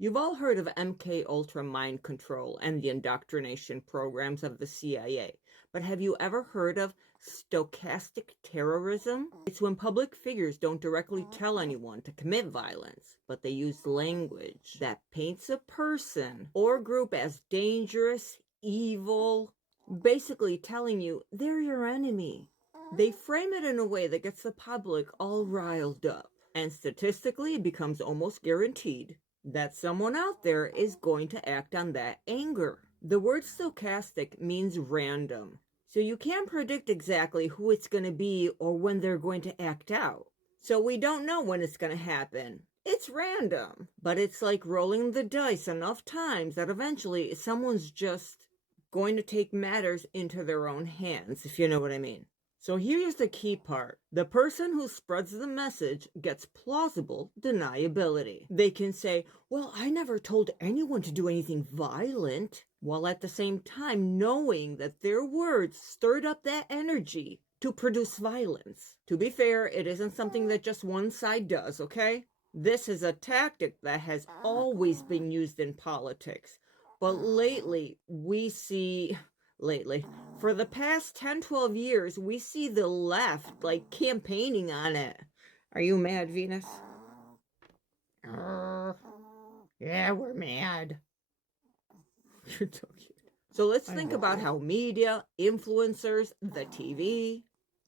You've all heard of MK Ultra mind control and the indoctrination programs of the CIA, but have you ever heard of stochastic terrorism? It's when public figures don't directly tell anyone to commit violence, but they use language that paints a person or group as dangerous, evil, basically telling you they're your enemy. They frame it in a way that gets the public all riled up, and statistically it becomes almost guaranteed that someone out there is going to act on that anger. The word stochastic means random, so you can't predict exactly who it's going to be or when they're going to act out. So we don't know when it's going to happen. It's random, but it's like rolling the dice enough times that eventually someone's just going to take matters into their own hands, if you know what I mean. So here's the key part. The person who spreads the message gets plausible deniability. They can say, well, I never told anyone to do anything violent, while at the same time knowing that their words stirred up that energy to produce violence. To be fair, it isn't something that just one side does, okay? This is a tactic that has always been used in politics. But lately, for the past 10-12 years, we see the left, campaigning on it. Are you mad, Venus? Yeah, we're mad. You're so cute. So let's think about how media, influencers, the TV,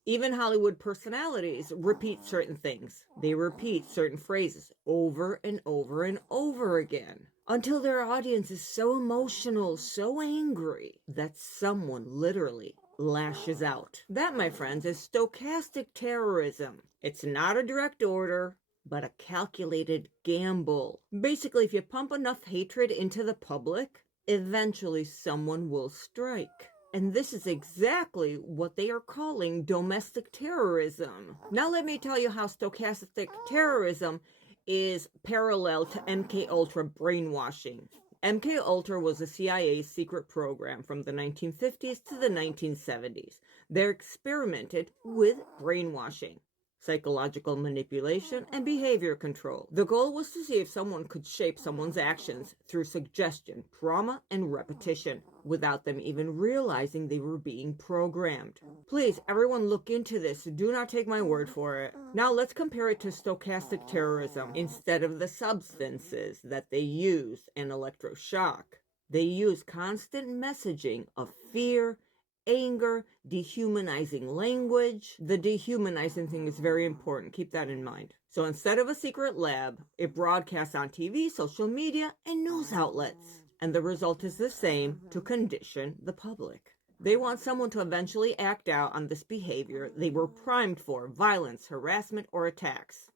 even Hollywood personalities repeat certain things. They repeat certain phrases over and over and over again, until their audience is so emotional, so angry, that someone literally lashes out. That, my friends, is stochastic terrorism. It's not a direct order, but a calculated gamble. Basically, if you pump enough hatred into the public, eventually someone will strike. And this is exactly what they are calling domestic terrorism. Now let me tell you how stochastic terrorism is parallel to MK-Ultra brainwashing. MK-Ultra was a CIA secret program from the 1950s to the 1970s. They experimented with brainwashing, psychological manipulation, and behavior control. The goal was to see if someone could shape someone's actions through suggestion, trauma, and repetition, without them even realizing they were being programmed. Please, everyone look into this. Do not take my word for it. Now let's compare it to stochastic terrorism. Instead of the substances that they use and electroshock, they use constant messaging of fear, anger, dehumanizing language. The dehumanizing thing is very important. Keep that in mind. So instead of a secret lab, it broadcasts on TV, social media, and news outlets. And the result is the same: to condition the public. They want someone to eventually act out on this behavior they were primed for: violence, harassment, or attacks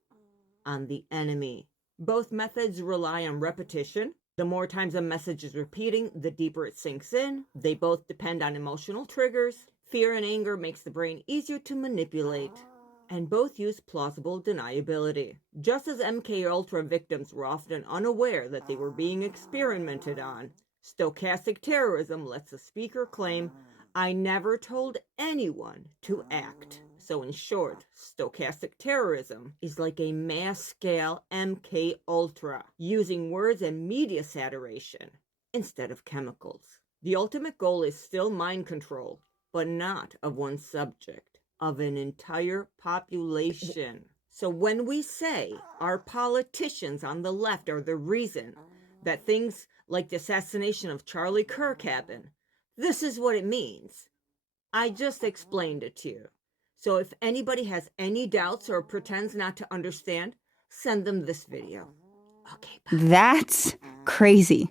on the enemy. Both methods rely on repetition. The more times a message is repeating, the deeper it sinks in. They both depend on emotional triggers. Fear and anger makes the brain easier to manipulate. And both use plausible deniability. Just as MK-Ultra victims were often unaware that they were being experimented on, stochastic terrorism lets the speaker claim, I never told anyone to act. So in short, stochastic terrorism is like a mass-scale MK-Ultra, using words and media saturation instead of chemicals. The ultimate goal is still mind control, but not of one subject, of an entire population. So when we say our politicians on the left are the reason that things like the assassination of Charlie Kirk happen, this is what it means. I just explained it to you. So if anybody has any doubts or pretends not to understand, send them this video. Okay, bye. That's crazy.